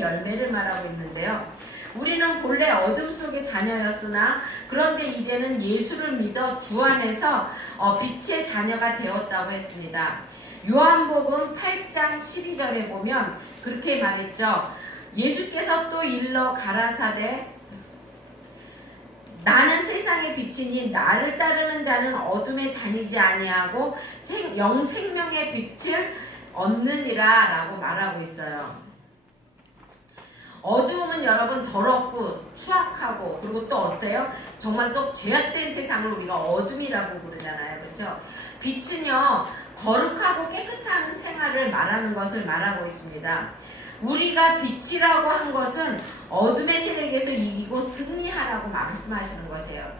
빛의 열매를 말하고 있는데요. 우리는 본래 어둠 속의 자녀였으나 그런데 이제는 예수를 믿어 주 안에서 빛의 자녀가 되었다고 했습니다. 요한복음 8장 12절에 보면 그렇게 말했죠. 예수께서 또 일러 가라사대 나는 세상의 빛이니 나를 따르는 자는 어둠에 다니지 아니하고 영생명의 빛을 얻느니라 라고 말하고 있어요. 어두움은 여러분 더럽고 추악하고 그리고 또 어때요? 정말 또 죄악된 세상을 우리가 어둠이라고 부르잖아요. 그렇죠? 빛은요 거룩하고 깨끗한 생활을 말하는 것을 말하고 있습니다. 우리가 빛이라고 한 것은 어둠의 세력에서 이기고 승리하라고 말씀하시는 것이에요.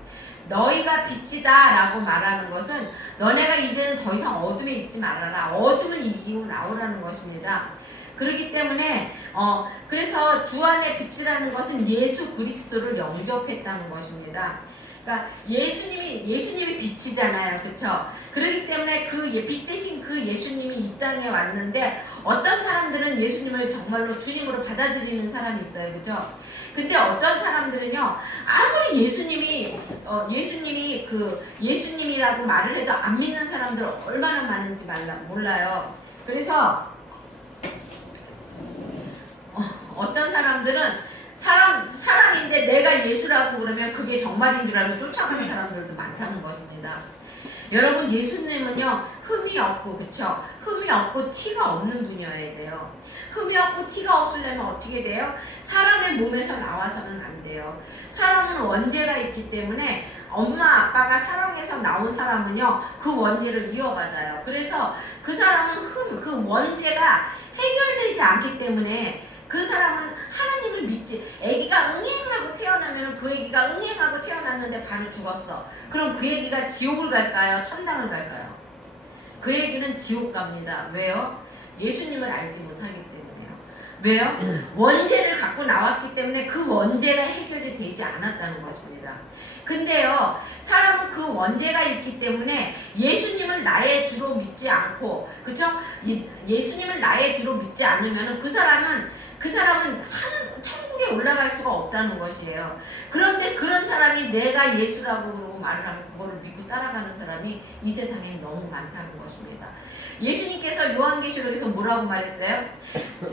너희가 빛이다 라고 말하는 것은 너네가 이제는 더 이상 어둠에 있지 말아라. 어둠을 이기고 나오라는 것입니다. 그렇기 때문에 그래서 주 안의 빛이라는 것은 예수 그리스도를 영접했다는 것입니다. 그러니까 예수님이 빛이잖아요. 그렇죠? 그렇기 때문에 그 빛 대신 그 예수님이 이 땅에 왔는데 어떤 사람들은 예수님을 정말로 주님으로 받아들이는 사람이 있어요. 그렇죠? 근데 어떤 사람들은요. 아무리 예수님이 그 예수님이라고 말을 해도 안 믿는 사람들 얼마나 많은지 몰라요. 그래서 어떤 사람들은 사람인데 내가 예수라고 그러면 그게 정말인 줄 알고 쫓아가는 사람들도 많다는 것입니다. 여러분 예수님은요 흠이 없고 그쵸? 흠이 없고 티가 없는 분이어야 돼요. 흠이 없고 티가 없으려면 어떻게 돼요? 사람의 몸에서 나와서는 안 돼요. 사람은 원죄가 있기 때문에 엄마 아빠가 사랑해서 나온 사람은요 그 원죄를 이어받아요. 그래서 그 사람은 그 원죄가 해결되지 않기 때문에 그 사람은 하나님을 믿지. 아기가 응행하고 태어나면 그 아기가 응행하고 태어났는데 바로 죽었어. 그럼 그 아기가 지옥을 갈까요? 천당을 갈까요? 그 아기는 지옥 갑니다. 왜요? 예수님을 알지 못하기 때문에요. 왜요? 원죄를 갖고 나왔기 때문에 그 원죄가 해결이 되지 않았다는 것입니다. 근데요, 사람은 그 원죄가 있기 때문에 예수님을 나의 주로 믿지 않고, 그쵸? 예수님을 나의 주로 믿지 않으면 그 사람은 천국에 올라갈 수가 없다는 것이에요. 그런데 그런 사람이 내가 예수라고 그러고 말을 하면 그거를 믿고 따라가는 사람이 이 세상에 너무 많다는 것입니다. 예수님께서 요한계시록에서 뭐라고 말했어요?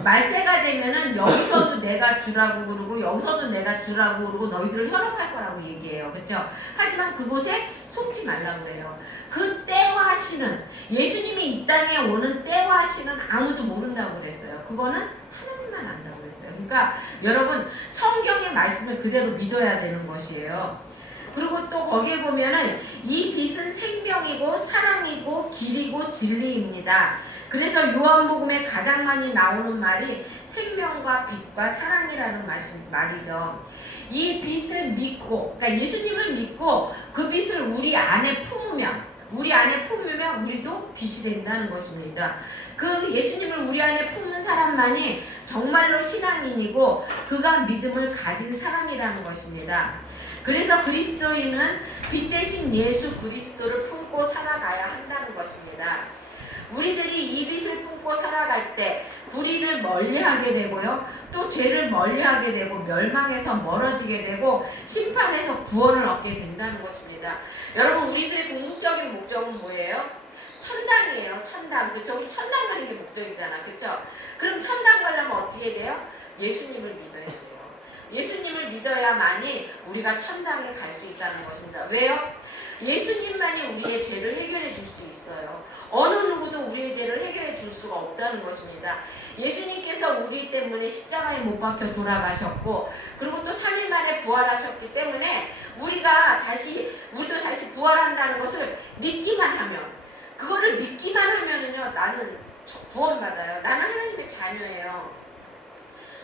말세가 되면은 여기서도 내가 주라고 그러고 여기서도 내가 주라고 그러고 너희들을 현혹할 거라고 얘기해요. 그렇죠? 하지만 그곳에 속지 말라고 그래요. 그 때와 시는 예수님이 이 땅에 오는 때와 시는 아무도 모른다고 그랬어요. 그거는 하나님만 안다고 그랬어요. 그러니까 여러분 성경의 말씀을 그대로 믿어야 되는 것이에요. 그리고 또 거기에 보면은 이 빛은 생명이고 사랑이고 길이고 진리입니다. 그래서 요한복음에 가장 많이 나오는 말이 생명과 빛과 사랑이라는 말이죠. 이 빛을 믿고, 그러니까 예수님을 믿고 그 빛을 우리 안에 품으면 우리도 빛이 된다는 것입니다. 그 예수님을 우리 안에 품는 사람만이 정말로 신앙인이고 그가 믿음을 가진 사람이라는 것입니다. 그래서 그리스도인은 빛 대신 예수 그리스도를 품고 살아가야 한다는 것입니다. 우리들이 이 빛을 품고 살아갈 때 불의를 멀리하게 되고요. 또 죄를 멀리하게 되고 멸망에서 멀어지게 되고 심판에서 구원을 얻게 된다는 것입니다. 여러분 우리들의 궁극적인 목적은 뭐예요? 천당이에요. 천당. 그쵸? 우리 천당 가는 게 목적이잖아. 그쵸? 그럼 천당 가려면 어떻게 돼요? 예수님을 믿어야 돼요. 예수님을 믿어야만이 우리가 천당에 갈 수 있다는 것입니다. 왜요? 예수님만이 우리의 죄를 해결해 줄 수 있어요. 어느 누구도 우리의 죄를 해결해 줄 수가 없다는 것입니다. 예수님께서 우리 때문에 십자가에 못 박혀 돌아가셨고 그리고 또 3일 만에 부활하셨기 때문에 우리도 다시 부활한다는 것을 믿기만 하면 그거를 믿기만 하면은요 나는 구원받아요. 나는 하나님의 자녀예요.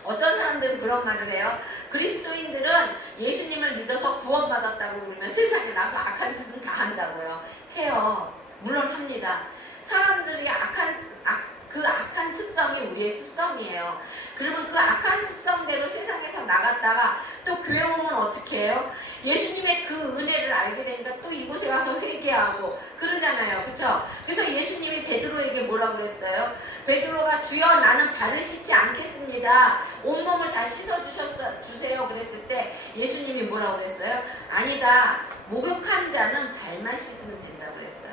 어떤 사람들은 그런 말을 해요. 그리스도인들은 예수님을 믿어서 구원받았다고 그러면 세상에 나서 악한 짓은 다 한다고요. 해요. 물론 합니다. 사람들이 그 악한 습성이 우리의 습성이에요. 그러면 그 악한 습성대로 세상에서 나갔다가 또 교회 오면 어떻게 해요? 예수님의 그 은혜를 알게 되니까 또 이곳에 와서 회개하고 그러잖아요. 그쵸? 그래서 예수님이 베드로에게 뭐라고 그랬어요? 베드로가 주여 나는 발을 씻지 않겠습니다. 온몸을 다 씻어주세요. 그랬을 때 예수님이 뭐라고 그랬어요? 아니다. 목욕한 자는 발만 씻으면 된다고 그랬어요.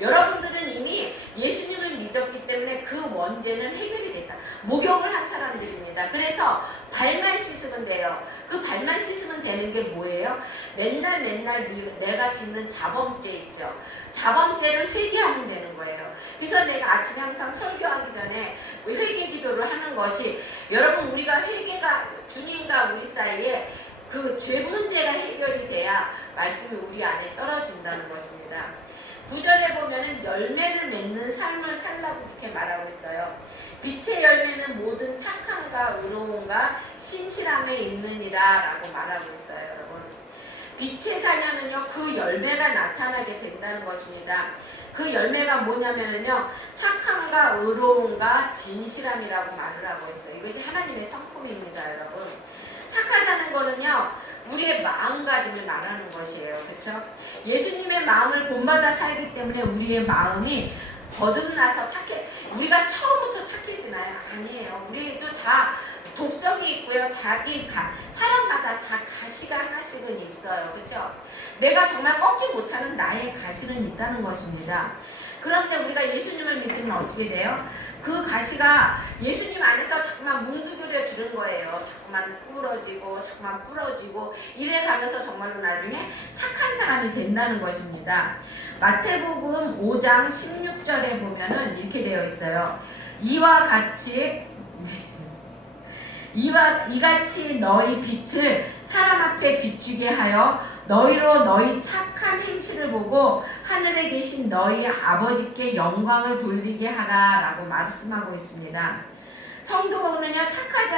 여러분들은 이미 예수님을 믿었기 때문에 그 원죄는 해결이 됐다. 목욕을 한 사람들입니다. 그래서 발만 씻으면 돼요. 그 발만 씻으면 되는 게 뭐예요? 맨날 내가 짓는 자범죄 있죠. 자범죄를 회개하면 되는 거예요. 그래서 내가 아침에 항상 설교하기 전에 회개 기도를 하는 것이, 여러분 우리가 회개가 주님과 우리 사이에 그 죄 문제가 해결이 돼야 말씀이 우리 안에 떨어진다는 것입니다. 9절에 보면은 열매를 맺는 삶을 살라고 그렇게 말하고 있어요. 빛의 열매는 모든 착함과 의로움과 신실함에 있느니라 라고 말하고 있어요. 여러분, 빛의 자녀는요 그 열매가 나타나게 된다는 것입니다. 그 열매가 뭐냐면은요 착함과 의로움과 진실함이라고 말을 하고 있어요. 이것이 하나님의 성품입니다. 여러분, 착하다는 거는요 우리의 마음가짐을 말하는 것이에요. 그렇죠? 예수님의 마음을 본받아 살기 때문에 우리의 마음이 거듭나서 착해. 우리가 처음부터 착해지나요? 아니에요. 우리도 다 독성이 있고요. 사람마다 다 가시가 하나씩은 있어요. 그렇죠? 내가 정말 꺾지 못하는 나의 가시는 있다는 것입니다. 그런데 우리가 예수님을 믿으면 어떻게 돼요? 그 가시가 예수님 안에서 자꾸만 뭉두그려 주는 거예요. 자꾸만 부러지고 이래 가면서 정말로 나중에 착한 사람이 된다는 것입니다. 마태복음 5장 16절에 보면은 이렇게 되어 있어요. 이같이 너희 빛을 사람 앞에 비추게 하여 너희로 너희 착한 행실을 보고 하늘에 계신 너희 아버지께 영광을 돌리게 하라 라고 말씀하고 있습니다. 성도는요 착하지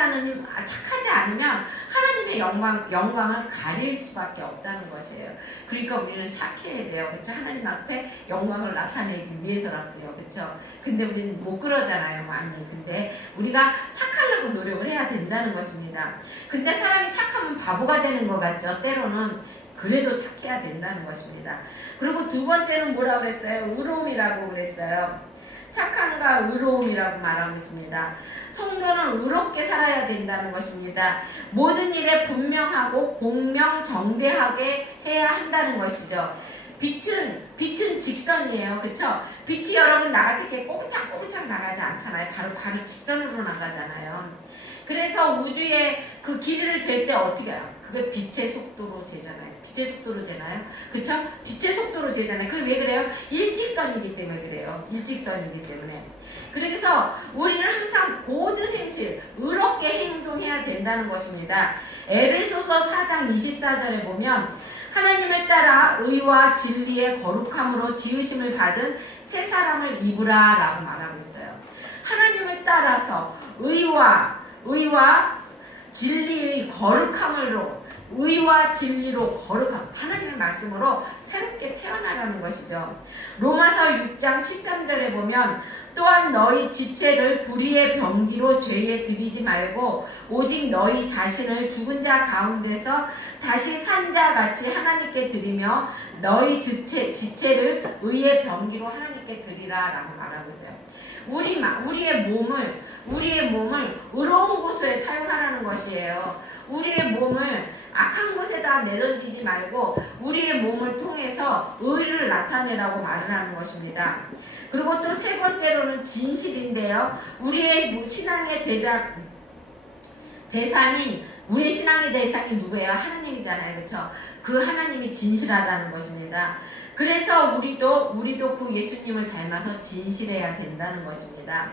않으면 하나님의 영광을 가릴 수밖에 없다는 것이에요. 그러니까 우리는 착해야 돼요. 그렇죠? 하나님 앞에 영광을 나타내기 위해서라도요. 그렇죠? 근데 우리는 못 그러잖아요. 많이. 근데 우리가 착하려고 노력을 해야 된다는 것입니다. 근데 사람이 착하면 바보가 되는 것 같죠? 때로는. 그래도 착해야 된다는 것입니다. 그리고 두 번째는 뭐라고 그랬어요? 의로움이라고 그랬어요. 착함과 의로움이라고 말하고 있습니다. 성도는 의롭게 살아야 된다는 것입니다. 모든 일에 분명하고 공명정대하게 해야 한다는 것이죠. 빛은 직선이에요. 그렇죠? 빛이 여러분 나갈 때 이렇게 꼬불탕 나가지 않잖아요. 바로 직선으로 나가잖아요. 그래서 우주의 그 길이를 잴 때 어떻게 해요? 그게 빛의 속도로 재잖아요. 빛의 속도로 재나요? 그쵸? 빛의 속도로 재잖아요. 그게 왜 그래요? 일직선이기 때문에 그래요. 일직선이기 때문에. 그래서 우리는 항상 모든 행실, 의롭게 행동해야 된다는 것입니다. 에베소서 4장 24절에 보면 하나님을 따라 의와 진리의 거룩함으로 지으심을 받은 새 사람을 입으라 라고 말하고 있어요. 하나님을 따라서 의와 진리의 거룩함으로, 의와 진리로 거룩함, 하나님의 말씀으로 새롭게 태어나라는 것이죠. 로마서 6장 13절에 보면 또한 너희 지체를 불의의 병기로 죄에 들이지 말고 오직 너희 자신을 죽은 자 가운데서 다시 산 자 같이 하나님께 드리며 너희 지체를 의의 병기로 하나님께 드리라 라고 말하고 있어요. 우리의 몸을 의로운 곳에 사용하라는 것이에요. 우리의 몸을 악한 곳에다 내던지지 말고 우리의 몸을 통해서 의를 나타내라고 말을 하는 것입니다. 그리고 또 세 번째로는 진실인데요. 우리의 신앙의 우리의 신앙의 대상이 누구예요? 하나님이잖아요. 그렇죠? 그 하나님이 진실하다는 것입니다. 그래서 우리도 그 예수님을 닮아서 진실해야 된다는 것입니다.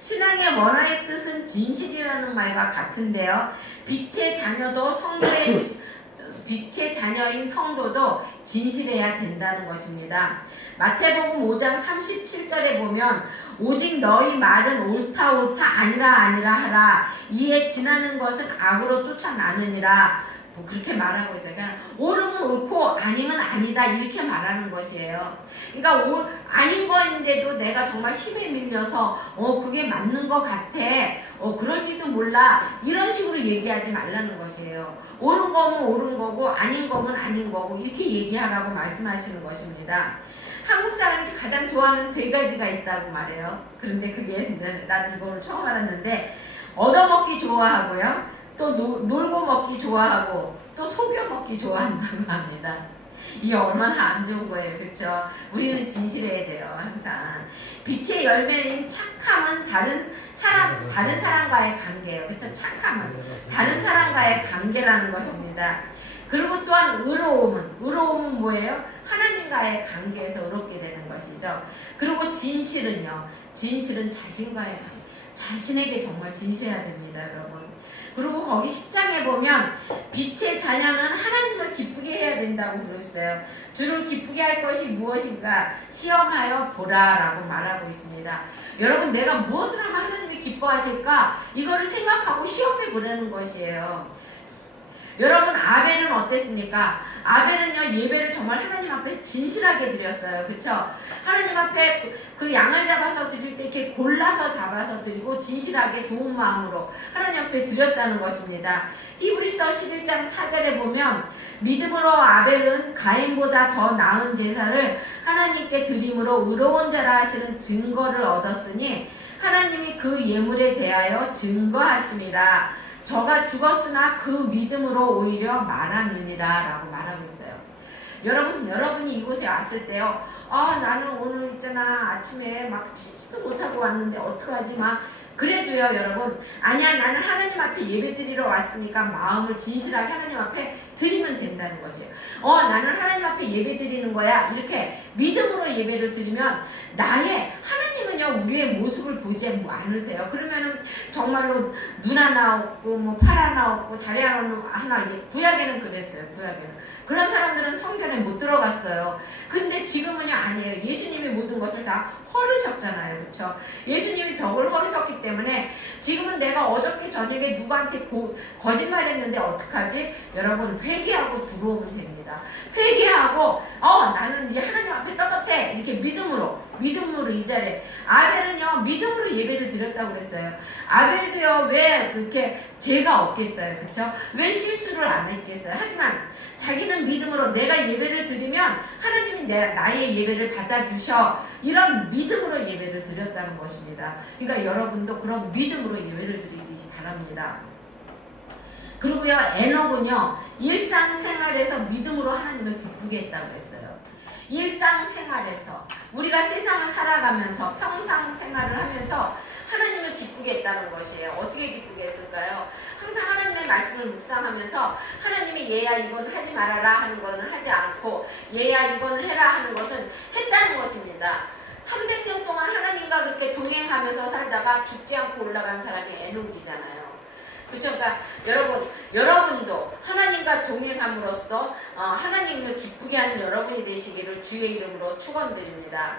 신앙의 원어의 뜻은 진실이라는 말과 같은데요. 빛의 자녀인 성도도 진실해야 된다는 것입니다. 마태복음 5장 37절에 보면 오직 너희 말은 옳다 아니라 하라. 이에 지나는 것은 악으로 쫓아나느니라. 그렇게 말하고 있어요. 그러니까 옳으면 옳고 아니면 아니다 이렇게 말하는 것이에요. 그러니까 아닌 거인데도 내가 정말 힘에 밀려서 그게 맞는 것 같아. 그럴지도 몰라. 이런 식으로 얘기하지 말라는 것이에요. 옳은 거면 옳은 거고 아닌 거면 아닌 거고 이렇게 얘기하라고 말씀하시는 것입니다. 한국 사람이 가장 좋아하는 세 가지가 있다고 말해요. 그런데 그게 난 이걸 처음 알았는데 얻어먹기 좋아하고요. 또 놀고 먹기 좋아하고 또 속여 먹기 좋아한다고 합니다. 이게 얼마나 안 좋은 거예요. 그렇죠? 우리는 진실해야 돼요. 항상. 빛의 열매인 착함은 다른 사람과의 관계예요. 그렇죠? 착함은 다른 사람과의 관계라는 것입니다. 그리고 또한 의로움은 뭐예요? 하나님과의 관계에서 의롭게 되는 것이죠. 그리고 진실은 자신과의 관계. 자신에게 정말 진실해야 됩니다, 여러분. 그리고 거기 10장에 보면 빛의 자녀는 하나님을 기쁘게 해야 된다고 그랬어요. 주를 기쁘게 할 것이 무엇인가 시험하여 보라라고 말하고 있습니다. 여러분, 내가 무엇을 하면 하나님이 기뻐하실까? 이거를 생각하고 시험해 보라는 것이에요. 여러분, 아벨은 어땠습니까? 아벨은요, 예배를 정말 하나님 앞에 진실하게 드렸어요. 그쵸? 하나님 앞에 그 양을 잡아서 드릴 때 이렇게 골라서 잡아서 드리고 진실하게 좋은 마음으로 하나님 앞에 드렸다는 것입니다. 히브리서 11장 4절에 보면 믿음으로 아벨은 가인보다 더 나은 제사를 하나님께 드림으로 의로운 자라 하시는 증거를 얻었으니 하나님이 그 예물에 대하여 증거하심이라. 저가 죽었으나 그 믿음으로 오히려 말함이니라 라고 말하고 있어요. 여러분이 이곳에 왔을 때요. 나는 오늘 있잖아. 아침에 막 씻지도 못하고 왔는데 어떡하지 막. 그래도요, 여러분. 아니야, 나는 하나님 앞에 예배 드리러 왔으니까 마음을 진실하게 하나님 앞에 드리면 된다는 것이에요. 나는 하나님 앞에 예배 드리는 거야. 이렇게 믿음으로 예배를 드리면 하나님은요, 우리의 모습을 보지 않으세요. 그러면은 정말로 눈 하나 없고, 뭐 팔 하나 없고, 다리 하나, 구약에는 그랬어요. 구약에는. 그런 사람들은 성전에 못 들어갔어요. 근데 지금은요, 아니에요. 예수님이 모든 것을 다 헐으셨잖아요. 그렇죠? 예수님이 벽을 헐으셨기 때문에 지금은 내가 어저께 저녁에 누구한테 거짓말했는데 어떡하지? 여러분, 회개하고 들어오면 됩니다. 회개하고 나는 이제 하나님 앞에 떳떳해. 이렇게 믿음으로 이 자리에. 아벨은요, 믿음으로 예배를 드렸다고 그랬어요. 아벨도요, 왜 그렇게 죄가 없겠어요. 그렇죠? 왜 실수를 안 했겠어요. 하지만 자기는 믿음으로 내가 예배를 드리면 하나님이 나의 예배를 받아주셔. 이런 믿음으로 예배를 드렸다는 것입니다. 그러니까 여러분도 그런 믿음으로 예배를 드리기 바랍니다. 그리고요, 에녹은요, 일상생활에서 믿음으로 하나님을 기쁘게 했다고 했어요. 일상생활에서 우리가 세상을 살아가면서 평상생활을 하면서 하나님을 기쁘게 했다는 것이에요. 어떻게 기쁘게 했을까요? 항상 하나님의 말씀을 묵상하면서 하나님이 얘야 이건 하지 말아라 하는 것은 하지 않고 얘야 이건 해라 하는 것은 했다는 것입니다. 300년 동안 하나님과 그렇게 동행하면서 살다가 죽지 않고 올라간 사람이 에녹이잖아요. 그렇죠? 그러니까 여러분도 하나님과 동행함으로써 하나님을 기쁘게 하는 여러분이 되시기를 주의 이름으로 축원드립니다.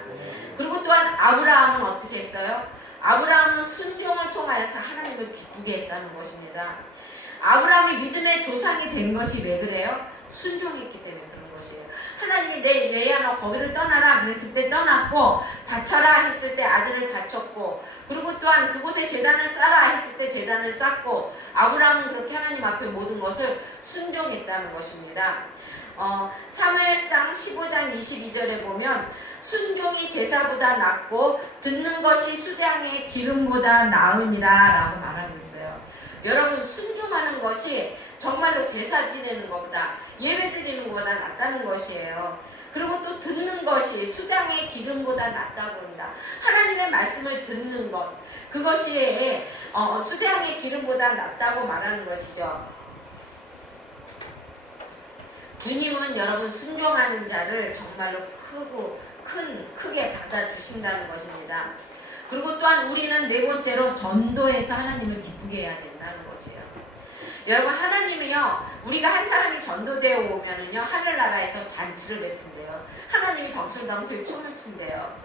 그리고 또한 아브라함은 어떻게 했어요? 아브라함은 순종을 통하여서 하나님을 기쁘게 했다는 것입니다. 아브라함이 믿음의 조상이 된 것이 왜 그래요? 순종했기 때문에 그런 것이에요. 하나님이 내 얘야 너 거기를 떠나라 그랬을 때 떠났고, 바쳐라 했을 때 아들을 바쳤고, 그리고 또한 그곳에 제단을 쌓아라 했을 때 제단을 쌓고, 아브라함은 그렇게 하나님 앞에 모든 것을 순종했다는 것입니다. 사무엘상 15장 22절에 보면 순종이 제사보다 낫고 듣는 것이 수량의 기름보다 나으니라 라고 말하고 있어요. 여러분, 순종하는 것이 정말로 제사 지내는 것보다 예배 드리는 것보다 낫다는 것이에요. 그리고 또 듣는 것이 수량의 기름보다 낫다고 합니다. 하나님의 말씀을 듣는 것, 그것이 수량의 기름보다 낫다고 말하는 것이죠. 주님은 여러분 순종하는 자를 정말로 크게 받아주신다는 것입니다. 그리고 또한 우리는 네 번째로 전도해서 하나님을 기쁘게 해야 된다는 것이에요. 여러분, 하나님이요, 우리가 한 사람이 전도되어 오면은요, 하늘나라에서 잔치를 베푼대요. 하나님이 덩실덩실 춤을 춘대요.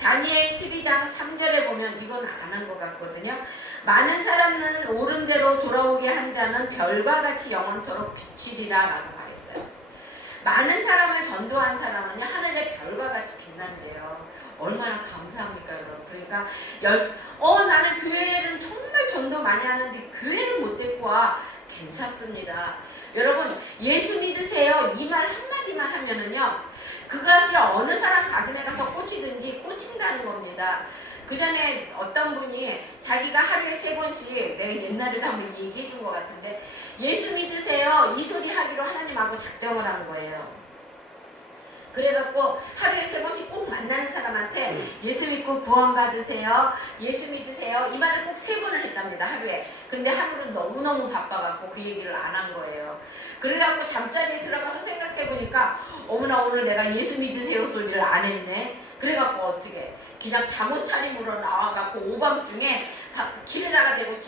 다니엘 12장 3절에 보면 이건 안 한 것 같거든요. 많은 사람은 옳은 대로 돌아오게 한 자는 별과 같이 영원토록 비치리라 라고 말했어요. 많은 사람을 전도한 사람은 하늘의 별과 같이 빛난대요. 얼마나 감사합니까, 여러분. 그러니까 나는 교회를 정말 전도 많이 하는데 교회를 못 데리고 와. 괜찮습니다. 여러분, 예수 믿으세요. 이 말 한마디만 하면은요, 그것이 어느 사람 가슴에 가서 꽂히든지 꽂힌다는 겁니다. 그 전에 어떤 분이 자기가 하루에 3번씩, 내가 옛날에도 한번 얘기해 준 것 같은데, 예수 믿으세요 이 소리 하기로 하나님하고 작정을 한 거예요. 그래갖고 하루에 3번씩 꼭 만나는 사람한테 예수 믿고 구원 받으세요, 예수 믿으세요 이 말을 꼭 3번을 했답니다, 하루에. 근데 하루는 너무너무 바빠갖고 그 얘기를 안 한 거예요. 그래갖고 잠자리에 들어가서 생각해보니까 어머나 오늘 내가 예수 믿으세요 소리를 안 했네. 그래갖고 어떻게 그냥 잠옷 차림으로 나와갖고 오밤중에 길에다가 대고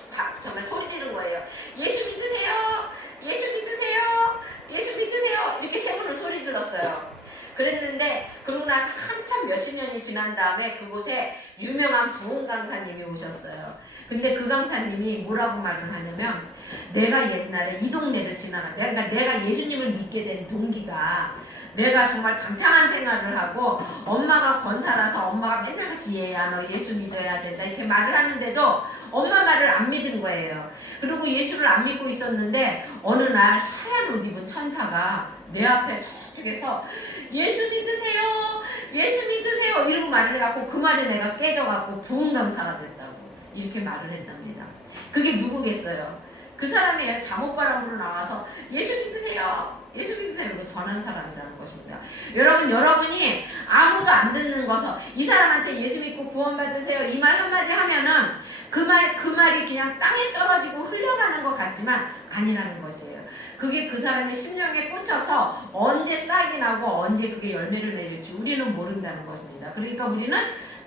정말 소리 지른 거예요. 예수 믿으세요, 예수 믿으세요, 예수 믿으세요 이렇게 3번을 소리 질렀어요. 그랬는데 그러고 나서 한참 몇십 년이 지난 다음에 그곳에 유명한 부흥 강사님이 오셨어요. 근데 그 강사님이 뭐라고 말을 하냐면, 내가 옛날에 이 동네를 그러니까 내가 예수님을 믿게 된 동기가, 내가 정말 방탕한 생활을 하고 엄마가 권사라서 엄마가 맨날 같이 얘야 너 예수 믿어야 된다 이렇게 말을 하는데도 엄마 말을 안 믿은 거예요. 그리고 예수를 안 믿고 있었는데 어느 날 하얀 옷 입은 천사가 내 앞에 저쪽에서 예수 믿으세요, 예수 믿으세요 이러고 말을 해갖고 그 말에 내가 깨져갖고 부흥 강사가 됐다고 이렇게 말을 했답니다. 그게 누구겠어요? 그 사람이에요. 잠옷바람으로 나와서 예수 믿으세요, 예수 믿으세요 이러고 전한 사람이라는 것입니다. 여러분이 아무도 안 듣는 것을 이 사람한테 예수 믿고 구원 받으세요 이 말 한마디 하면은 그 말이 그냥 땅에 떨어지고 흘러가는 것 같지만 아니라는 것이에요. 그게 그 사람의 심령에 꽂혀서 언제 싹이 나고 언제 그게 열매를 맺을지 우리는 모른다는 것입니다. 그러니까 우리는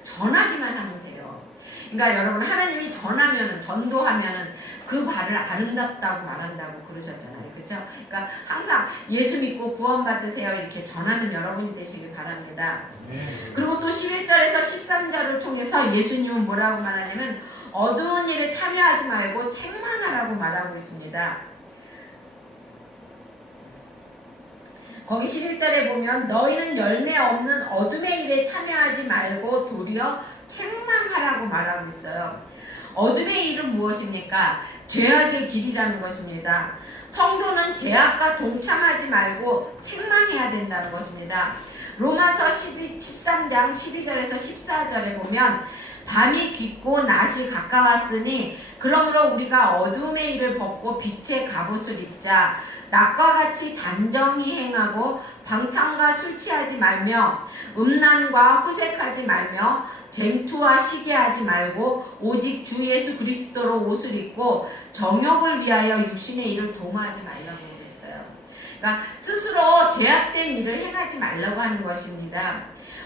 전하기만 하면 돼요. 그러니까 여러분, 하나님이 전도하면은 그 말을 아름답다고 말한다고 그러셨잖아요. 그렇죠? 그러니까 항상 예수 믿고 구원 받으세요 이렇게 전하는 여러분이 되시길 바랍니다. 그리고 또 11절에서 13절을 통해서 예수님은 뭐라고 말하냐면, 어두운 일에 참여하지 말고 책망하라고 말하고 있습니다. 거기 11절에 보면 너희는 열매 없는 어둠의 일에 참여하지 말고 도리어 책망하라고 말하고 있어요. 어둠의 일은 무엇입니까? 죄악의 길이라는 것입니다. 성도는 죄악과 동참하지 말고 책망해야 된다는 것입니다. 로마서 13장 12절에서 14절에 보면 밤이 깊고 낮이 가까웠으니 그러므로 우리가 어둠의 일을 벗고 빛의 갑옷을 입자. 낮과 같이 단정히 행하고 방탕과 술 취하지 말며 음란과 호색하지 말며 쟁투와 시기하지 말고 오직 주 예수 그리스도로 옷을 입고 정욕을 위하여 육신의 일을 도모하지 말라고 그랬어요. 그러니까 스스로 죄악된 일을 행하지 말라고 하는 것입니다.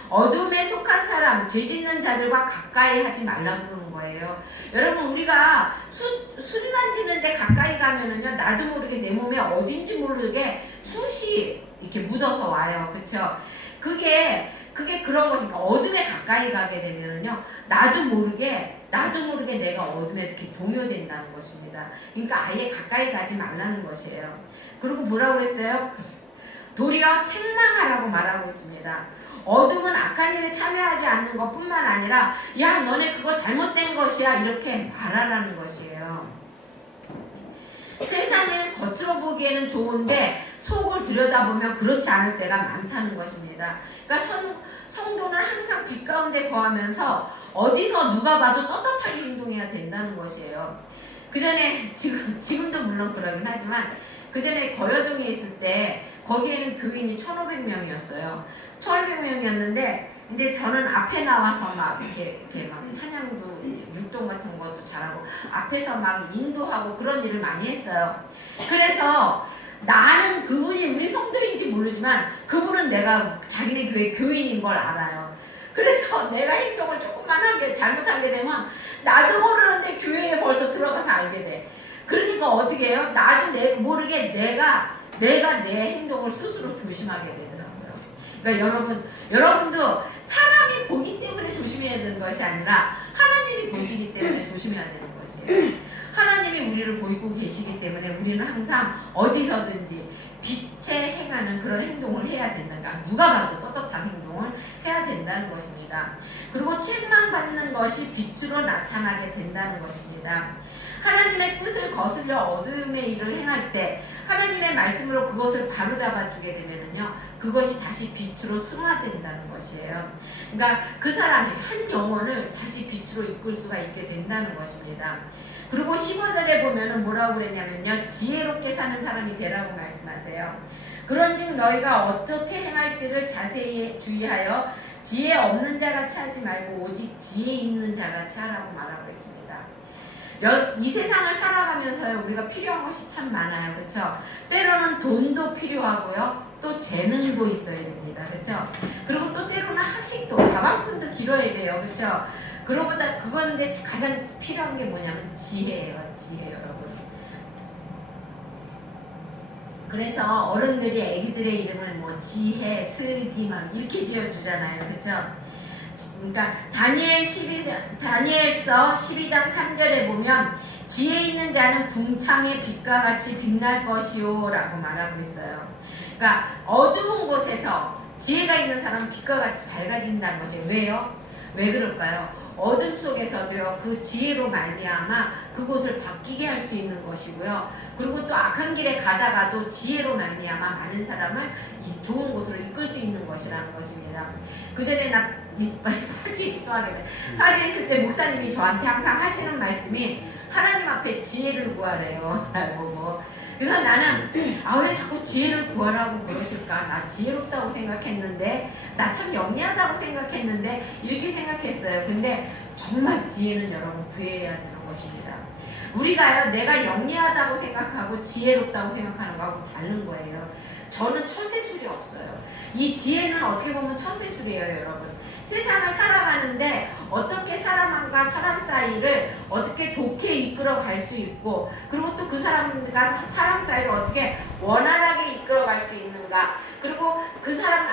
어둠에 속한 사람, 죄짓는 자들과 가까이 하지 말라고 그러는 거예요. 여러분, 우리가 술 만지는데 가까이 가면은요, 나도 모르게 내 몸에 어딘지 모르게 숯이 이렇게 묻어서 와요. 그쵸? 그게 그런 것이니까, 어둠에 가까이 가게 되면은요, 나도 모르게 내가 어둠에 이렇게 동요된다는 것입니다. 그러니까 아예 가까이 가지 말라는 것이에요. 그리고 뭐라고 그랬어요? 도리어 책망하라고 말하고 있습니다. 어둠은 악한 일에 참여하지 않는 것뿐만 아니라 야 너네 그거 잘못된 것이야 이렇게 말하라는 것이에요. 세상은 겉으로 보기에는 좋은데 속을 들여다보면 그렇지 않을 때가 많다는 것입니다. 그러니까 성도는 항상 빛 가운데 거하면서 어디서 누가 봐도 떳떳하게 행동해야 된다는 것이에요. 그 전에 지금도 물론 그러긴 하지만 그 전에 거여동에 있을 때 거기에는 교인이 1,500명이었어요. 1,500명이었는데 이제 저는 앞에 나와서 막 이렇게 막 찬양도 율동 같은 것도 잘하고 앞에서 막 인도하고 그런 일을 많이 했어요. 그래서 나는 그분이 우리 성도인지 모르지만 그분은 내가 자기네 교회 교인인 걸 알아요. 그래서 내가 행동을 조금만 잘못하게 되면 나도 모르는데 교회에 벌써 들어가서 알게 돼. 그러니까 어떻게 해요? 나도 모르게 내가 내 행동을 스스로 조심하게 되더라고요. 그러니까 여러분도 사람이 보기 때문에 조심해야 되는 것이 아니라 하나님이 보시기 때문에 조심해야 되는 것이에요. 하나님이 우리를 보고 계시기 때문에 우리는 항상 어디서든지 빛에 행하는 그런 행동을 해야 된다가 누가 봐도 떳떳한 행동을 해야 된다는 것입니다. 그리고 책망받는 것이 빛으로 나타나게 된다는 것입니다. 하나님의 뜻을 거슬려 어둠의 일을 행할 때 하나님의 말씀으로 그것을 바로잡아 주게 되면은요, 그것이 다시 빛으로 승화된다는 것이에요. 그러니까 그 사람이 한 영혼을 다시 빛으로 이끌 수가 있게 된다는 것입니다. 그리고 15절에 보면은 뭐라고 그랬냐면요, 지혜롭게 사는 사람이 되라고 말씀하세요. 그런즉 너희가 어떻게 행할지를 자세히 주의하여 지혜 없는 자가 차지 말고 오직 지혜 있는 자가 차라고 말하고 있습니다. 이 세상을 살아가면서요, 우리가 필요한 것이 참 많아요. 그렇죠? 때로는 돈도 필요하고요, 또 재능도 있어야 됩니다. 그렇죠? 그리고 또 때로는 학식도, 가방끈도 길어야 돼요. 그렇죠? 그러보다 그건데 가장 필요한 게 뭐냐면 지혜예요. 지혜, 여러분. 그래서 어른들이 애기들의 이름을 뭐 지혜, 슬기 막 이렇게 지어주잖아요. 그렇죠? 그러니까 다니엘서 12장 3절에 보면 지혜 있는 자는 궁창의 빛과 같이 빛날 것이요 라고 말하고 있어요. 그러니까 어두운 곳에서 지혜가 있는 사람은 빛과 같이 밝아진다는 것이에요. 왜요? 왜 그럴까요? 어둠 속에서도요, 그 지혜로 말미암아 그곳을 바뀌게 할 수 있는 것이고요. 그리고 또 악한 길에 가다가도 지혜로 말미암아 많은 사람을 이 좋은 곳으로 이끌 수 있는 것이라는 것입니다. 그 전에 나 파리에 또 하게 돼. 파리에 있을 때 목사님이 저한테 항상 하시는 말씀이 하나님 앞에 지혜를 구하래요. 라고. 그래서 나는 왜 자꾸 지혜를 구하라고 그러실까? 나 지혜롭다고 생각했는데, 나 참 영리하다고 생각했는데 이렇게 생각했어요. 근데 정말 지혜는 여러분 구해야 되는 것입니다. 우리가요, 내가 영리하다고 생각하고 지혜롭다고 생각하는 거하고 다른 거예요. 저는 처세술이 없어요. 이 지혜는 어떻게 보면 처세술이에요, 여러분. 세상을 살아가는데 어떻게 사람과 사람 사이를 어떻게 좋게 이끌어 갈 수 있고, 그리고 또 그 사람과 사람 사이를 어떻게 원활하게 이끌어 갈 수 있는가, 그리고 그 사람,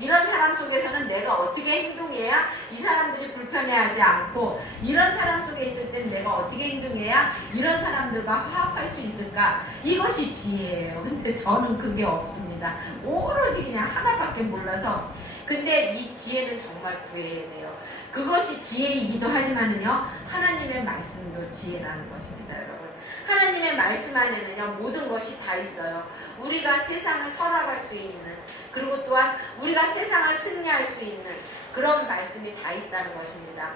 이런 사람 속에서는 내가 어떻게 행동해야 이 사람들이 불편해하지 않고, 이런 사람 속에 있을 땐 내가 어떻게 행동해야 이런 사람들과 화합할 수 있을까, 이것이 지혜예요. 근데 저는 그게 없습니다. 오로지 그냥 하나밖에 몰라서. 근데 이 지혜는 정말 구해야 돼요. 그것이 지혜이기도 하지만은요, 하나님의 말씀도 지혜라는 것입니다, 여러분. 하나님의 말씀 안에는요, 모든 것이 다 있어요. 우리가 세상을 살아갈 수 있는, 그리고 또한 우리가 세상을 승리할 수 있는 그런 말씀이 다 있다는 것입니다.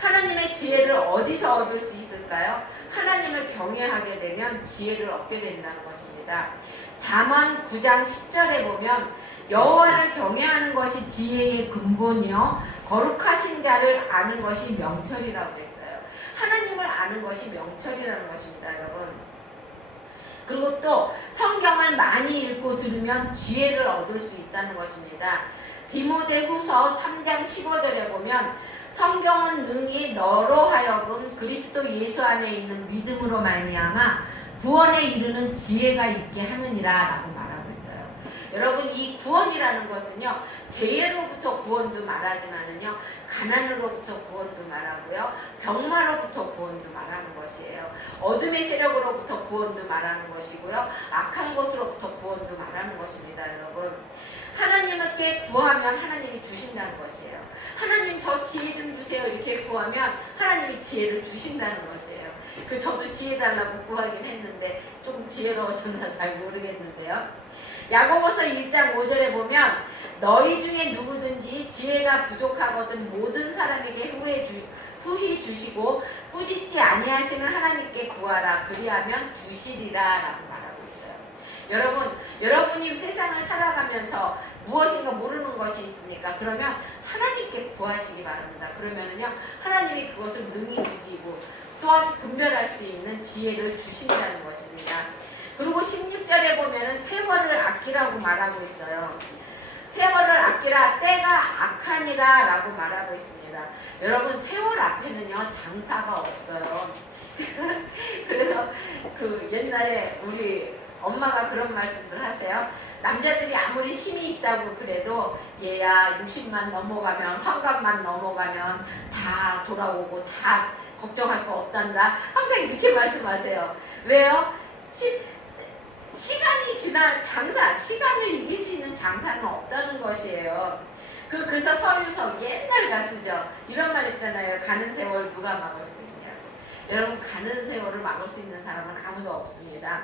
하나님의 지혜를 어디서 얻을 수 있을까요? 하나님을 경외하게 되면 지혜를 얻게 된다는 것입니다. 잠언 9장 10절에 보면 여호와를 경외하는 것이 지혜의 근본이요 거룩하신 자를 아는 것이 명철이라고 했어요. 하나님을 아는 것이 명철이라는 것입니다, 여러분. 그리고 또 성경을 많이 읽고 들으면 지혜를 얻을 수 있다는 것입니다. 디모데후서 3장 15절에 보면 성경은 능히 너로 하여금 그리스도 예수 안에 있는 믿음으로 말미암아 구원에 이르는 지혜가 있게 하느니라 라고 말하고 있어요. 여러분, 이 구원이라는 것은요, 죄로부터 구원도 말하지만은요, 가난으로부터 구원도 말하고요, 병마로부터 구원도 말하는 것이에요. 어둠의 세력으로부터 구원도 말하는 것이고요, 악한 것으로부터 구원도 말하는 것입니다, 여러분. 하나님께 구하면 하나님이 주신다는 것이에요. 하나님 저 지혜 좀 주세요 이렇게 구하면 하나님이 지혜를 주신다는 것이에요. 저도 지혜 달라고 구하긴 했는데 좀 지혜로우셨나 잘 모르겠는데요. 야고보서 1장 5절에 보면 너희 중에 누구든지 지혜가 부족하거든 모든 사람에게 후히 주시고 꾸짖지 아니하시는 하나님께 구하라 그리하면 주시리라 라고 말하고 있어요. 여러분이 세상을 살아가면서 무엇인가 모르는 것이 있습니까? 그러면 하나님께 구하시기 바랍니다. 그러면은요, 하나님이 그것을 능히 이기고 또한 분별할 수 있는 지혜를 주신다는 것입니다. 그리고 16절에 보면은 세월을 아끼라고 말하고 있어요. 세월을 아끼라 때가 악하니라 라고 말하고 있습니다. 여러분, 세월 앞에는요, 장사가 없어요. 그래서 옛날에 우리 엄마가 그런 말씀들 하세요. 남자들이 아무리 힘이 있다고 그래도 얘야 60만 넘어가면, 환갑만 넘어가면 다 돌아오고 다 걱정할 거 없단다. 항상 이렇게 말씀하세요. 왜요? 시간이 지나 시간을 이길 수 있는 장사는 없다는 것이에요. 그래서 서유석 옛날 가수죠. 이런 말 했잖아요. 가는 세월 누가 막을 수 있냐고. 여러분 가는 세월을 막을 수 있는 사람은 아무도 없습니다.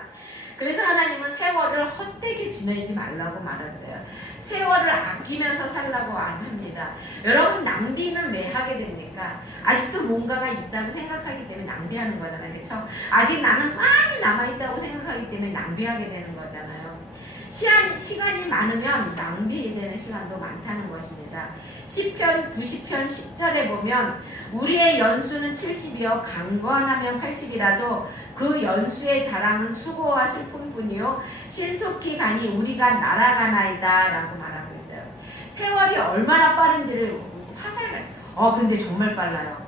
그래서 하나님은 세월을 헛되게 지내지 말라고 말했어요. 세월을 아끼면서 살라고 안 합니다. 여러분 낭비는 왜 하게 됩니까? 아직도 뭔가가 있다고 생각하기 때문에 낭비하는 거잖아요. 그렇죠? 아직 나는 많이 남아있다고 생각하기 때문에 낭비하게 되는 거잖아요. 시간이 많으면 낭비되는 시간도 많다는 것입니다. 시편 90편 10절에 보면 우리의 연수는 70이요 강건하면 80이라도 그 연수의 자랑은 수고와 슬픔뿐이요 신속히 가니 우리가 날아가나이다 라고 말하고 있어요. 세월이 얼마나 빠른지를 화살같이 근데 정말 빨라요.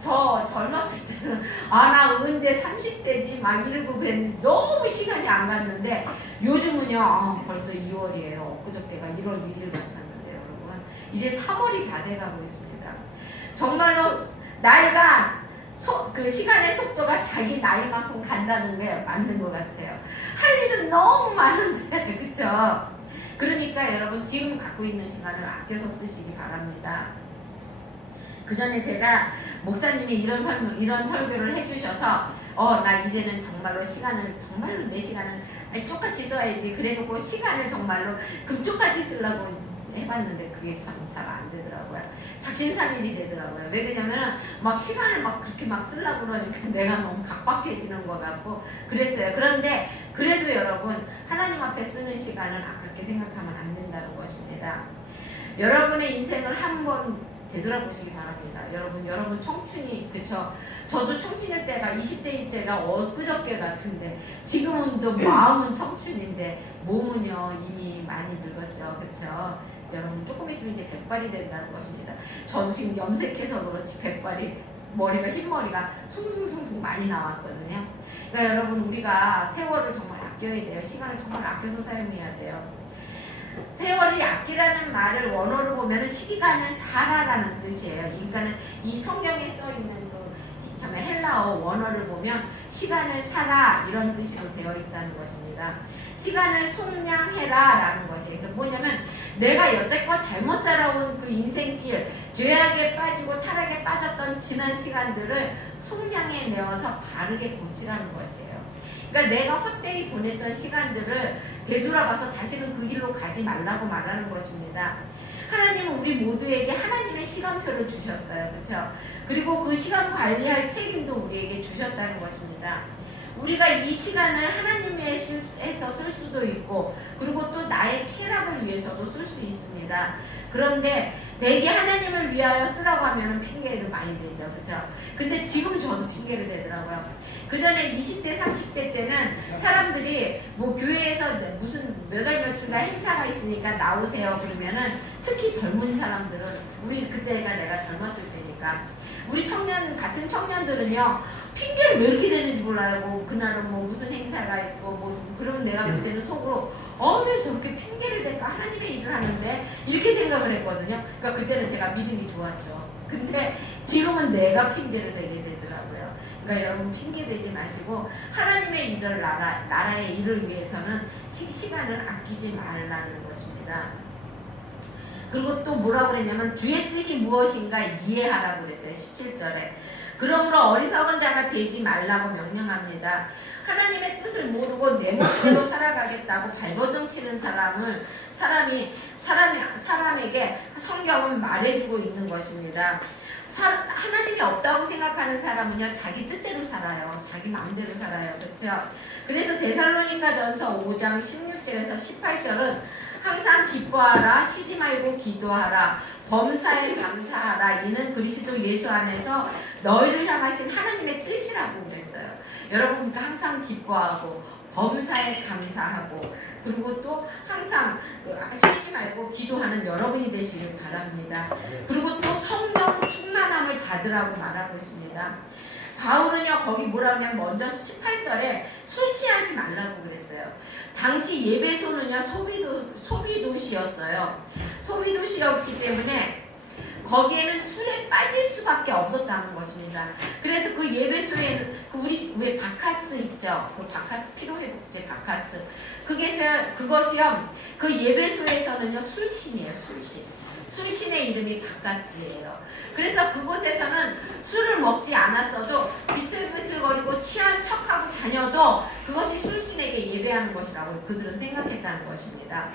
저 젊었을 때는 나 언제 30대지 막 이러고 그랬는데 너무 시간이 안 갔는데 요즘은요 벌써 2월이에요. 엊그저께가 1월 1일 같았는데 여러분 이제 3월이 다 돼가고 있습니다. 정말로 나이가 그 시간의 속도가 자기 나이만큼 간다는 게 맞는 것 같아요. 할 일은 너무 많은데 그쵸? 그러니까 여러분 지금 갖고 있는 시간을 아껴서 쓰시기 바랍니다. 그 전에 제가 목사님이 이런 설교를 해주셔서 나 이제는 정말로 내 시간을 똑같이 써야지 그래놓고 시간을 정말로 금쪽같이 쓰려고 해봤는데 그게 참 잘 안 되더라고요. 작심삼일이 되더라고요. 왜 그러냐면 막 시간을 막 그렇게 막 쓰려고 그러니까 내가 너무 각박해지는 것 같고 그랬어요. 그런데 그래도 여러분 하나님 앞에 쓰는 시간을 아깝게 생각하면 안 된다는 것입니다. 여러분의 인생을 한번 되돌아보시기 바랍니다. 여러분 청춘이 그쵸? 저도 청춘일 때가 20대일 때가 엊그저께 같은데 지금은 또 마음은 청춘인데 몸은요 이미 많이 늙었죠. 그쵸? 여러분 조금 있으면 이제 백발이 된다는 것입니다. 저도 지금 염색해서 그렇지 백발이 머리가 흰머리가 숭숭숭숭 많이 나왔거든요. 그러니까 여러분 우리가 세월을 정말 아껴야 돼요. 시간을 정말 아껴서 사용해야 돼요. 세월이 아끼라는 말을 원어로 보면 시간을 살아라는 뜻이에요. 그러니까는 이 성경에 써 있는 참 헬라어 원어를 보면 시간을 살아 이런 뜻으로 되어 있다는 것입니다. 시간을 속량해라 라는 것이에요. 그러니까 뭐냐면 내가 여태껏 잘못 살아온 그 인생길 죄악에 빠지고 타락에 빠졌던 지난 시간들을 속량해 내어서 바르게 고치라는 것이에요. 그러니까 내가 헛되이 보냈던 시간들을 되돌아봐서 다시는 그 길로 가지 말라고 말하는 것입니다. 하나님은 우리 모두에게 하나님의 시간표를 주셨어요. 그렇죠? 그리고 그 시간 관리할 책임도 우리에게 주셨다는 것입니다. 우리가 이 시간을 하나님에서 쓸 수도 있고 그리고 또 나의 쾌락을 위해서도 쓸 수 있습니다. 그런데 대개 하나님을 위하여 쓰라고 하면 핑계를 많이 대죠. 그렇죠? 근데 지금 저도 핑계를 대더라고요. 그 전에 20대 30대 때는 사람들이 뭐 교회에서 무슨 몇 월 며칠날 행사가 있으니까 나오세요 그러면은 특히 젊은 사람들은 우리 그때가 내가 젊었을 때니까 우리 같은 청년들은요 핑계를 왜 이렇게 대는지 몰라요. 뭐 그날은 뭐 무슨 행사가 있고 뭐 그러면 내가 그때는 속으로 왜 저렇게 핑계를 댈까 하나님의 일을 하는데 이렇게 생각을 했거든요. 그러니까 그때는 제가 믿음이 좋았죠. 근데 지금은 내가 핑계를 대게 되더라고요. 그러니까 여러분 핑계 대지 마시고 하나님의 일을 나라의 일을 위해서는 시간을 아끼지 말라는 것입니다. 그리고 또 뭐라고 그랬냐면 주의 뜻이 무엇인가 이해하라고 그랬어요. 17절에. 그러므로 어리석은 자가 되지 말라고 명령합니다. 하나님의 뜻을 모르고 내 멋대로 살아가겠다고 발버둥 치는 사람에게 성경은 말해주고 있는 것입니다. 하나님이 없다고 생각하는 사람은요 자기 뜻대로 살아요. 자기 마음대로 살아요. 그렇죠? 그래서 데살로니가전서 5장 16절에서 18절은 항상 기뻐하라, 쉬지 말고 기도하라, 범사에 감사하라. 이는 그리스도 예수 안에서 너희를 향하신 하나님의 뜻이라고 그랬어요. 여러분 그러니까 항상 기뻐하고 범사에 감사하고 그리고 또 항상 쉬지 말고 기도하는 여러분이 되시길 바랍니다. 그리고 또 성령 충만함을 받으라고 말하고 있습니다. 바울은요 거기 뭐라고 하면 먼저 18절에 술 취하지 말라고 그랬어요. 당시 예배소는요 소비도시였어요. 소비도시였기 때문에 거기에는 술에 빠질 수밖에 없었다는 것입니다. 그래서 그 예배소에는 우리 왜 바카스 있죠? 그 바카스 피로회복제 바카스 그것이요 그 예배소에서는요 술신이에요. 술신. 술신의 이름이 바카스예요. 그래서 그곳에서는 술을 먹지 않았어도 비틀비틀거리고 취한 척하고 다녀도 그것이 술신에게 예배하는 것이라고 그들은 생각했다는 것입니다.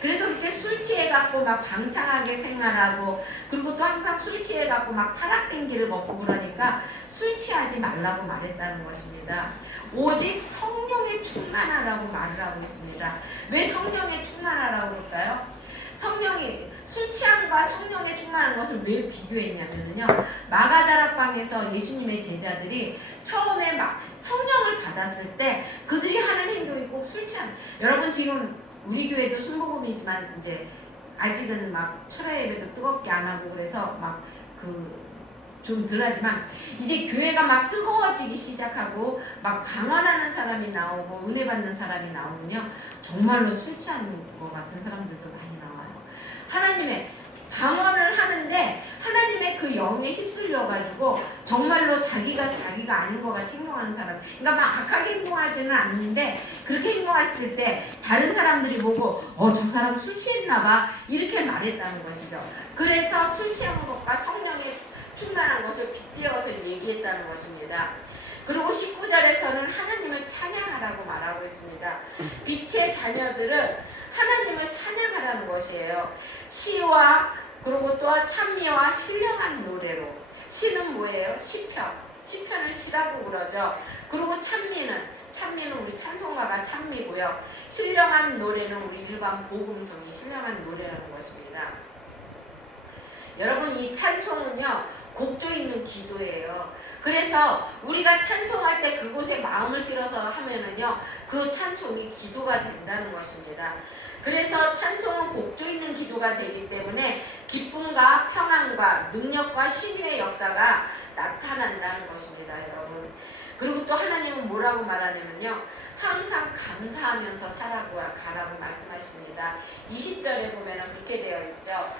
그래서 그렇게 술 취해갖고 막 방탕하게 생활하고, 그리고 또 항상 술 취해갖고 막 타락된 길을 걷고 그러니까 술 취하지 말라고 말했다는 것입니다. 오직 성령에 충만하라고 말을 하고 있습니다. 왜 성령에 충만하라고 그럴까요? 성령이, 술 취함과 성령에 충만한 것을 왜 비교했냐면요, 마가다락방에서 예수님의 제자들이 처음에 막 성령을 받았을 때 그들이 하는 행동이 꼭 술 취한, 여러분 지금 우리 교회도 순복음이지만 이제 아직은 막 철야 예배도 뜨겁게 안 하고 그래서 막 좀 덜하지만, 이제 교회가 막 뜨거워지기 시작하고 막 강화하는 사람이 나오고 은혜 받는 사람이 나오면요, 정말로 술 취한 것 같은 사람들도 많이 나와요. 하나님의 강화를 하는데 하나님의 그 영에 휩쓸려가지고 정말로 자기가 아닌 것 같이 행동하는 사람, 그러니까 막 악하게 행동하지는 않는데 그렇게 행동했을 때 다른 사람들이 보고 저 사람 술 취했나봐 이렇게 말했다는 것이죠. 그래서 술 취한 것과 성령에 충만한 것을 빗대어서 얘기했다는 것입니다. 그리고 19절에서는 하나님을 찬양하라고 말하고 있습니다. 빛의 자녀들은 하나님을 찬양하라는 것이에요. 시와 그리고 또한 찬미와 신령한 노래로. 시는 뭐예요? 시편. 시편을 시라고 그러죠. 그리고 찬미는 우리 찬송가가 찬미고요. 신령한 노래는 우리 일반 복음송이 신령한 노래라는 것입니다. 여러분, 이 찬송은요, 곡조 있는 기도예요. 그래서 우리가 찬송할 때 그곳에 마음을 실어서 하면은요, 그 찬송이 기도가 된다는 것입니다. 그래서 찬송은 곡조 있는 기도가 되기 때문에 기쁨과 평안과 능력과 신유의 역사가 나타난다는 것입니다, 여러분. 그리고 또 하나님은 뭐라고 말하냐면요, 항상 감사하면서 가라고 말씀하십니다. 20절에 보면은 그렇게 되어 있죠.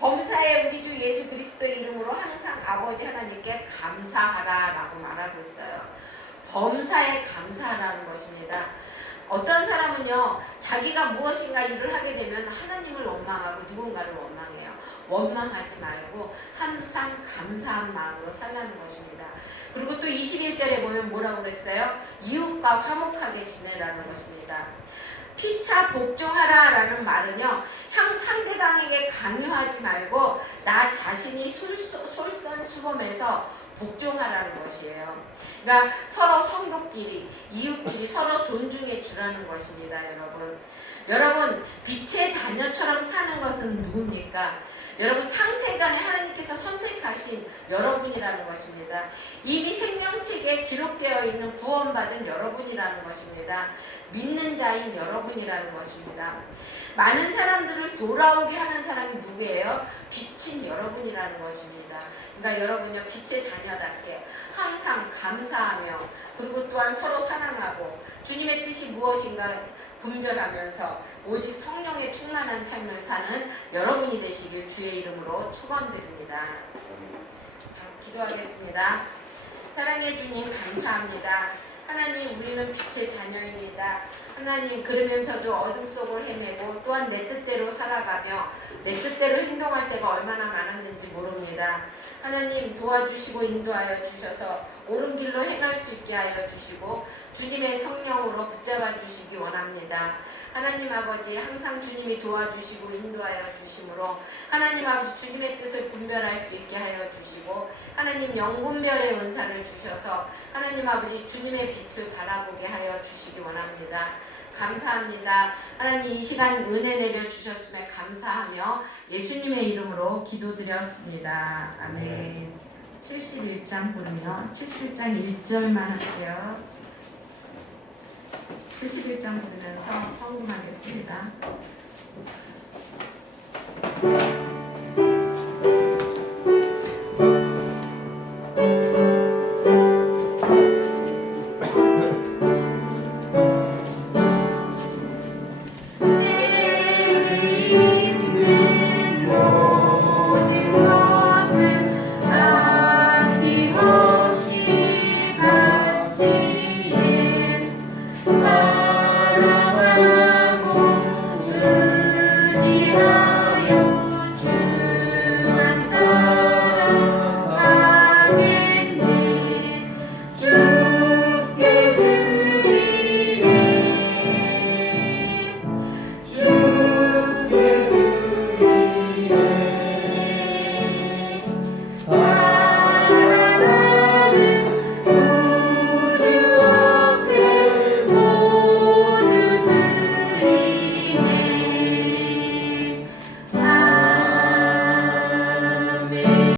범사에 우리 주 예수 그리스도의 이름으로 항상 아버지 하나님께 감사하라 라고 말하고 있어요. 범사에 감사하라는 것입니다. 어떤 사람은요, 자기가 무엇인가 일을 하게 되면 하나님을 원망하고 누군가를 원망해요. 원망하지 말고 항상 감사한 마음으로 살라는 것입니다. 그리고 또 21절에 보면 뭐라고 그랬어요? 이웃과 화목하게 지내라는 것입니다. 피차 복종하라 라는 말은요, 상대방에게 강요하지 말고 나 자신이 솔선수범해서 복종하라는 것이에요. 그러니까 서로 성도끼리, 이웃끼리 서로 존중해 주라는 것입니다, 여러분. 여러분, 빛의 자녀처럼 사는 것은 누굽니까? 여러분, 창세전에 하나님께서 선택하신 여러분이라는 것입니다. 이미 생명책에 기록되어 있는 구원받은 여러분이라는 것입니다. 믿는 자인 여러분이라는 것입니다. 많은 사람들을 돌아오게 하는 사람이 누구예요? 빛인 여러분이라는 것입니다. 그러니까 여러분요, 빛의 자녀답게 항상 감사하며, 그리고 또한 서로 사랑하고 주님의 뜻이 무엇인가 분별하면서 오직 성령에 충만한 삶을 사는 여러분이 되시길 주의 이름으로 축원드립니다. 자, 기도하겠습니다. 사랑해 주님, 감사합니다. 하나님, 우리는 빛의 자녀입니다. 하나님, 그러면서도 어둠 속을 헤매고 또한 내 뜻대로 살아가며 내 뜻대로 행동할 때가 얼마나 많았는지 모릅니다. 하나님, 도와주시고 인도하여 주셔서 옳은 길로 행할 수 있게 하여 주시고 주님의 성령으로 붙잡아 주시기 원합니다. 하나님 아버지, 항상 주님이 도와주시고 인도하여 주심으로 하나님 아버지, 주님의 뜻을 분별할 수 있게 하여 주시고 하나님, 영분별의 은사를 주셔서 하나님 아버지, 주님의 빛을 바라보게 하여 주시기 원합니다. 감사합니다. 하나님, 이 시간 은혜 내려주셨음에 감사하며 예수님의 이름으로 기도드렸습니다. 아멘. 71장 부르며 71장 1절만 할게요. 71장 부르면서 헌금하겠습니다.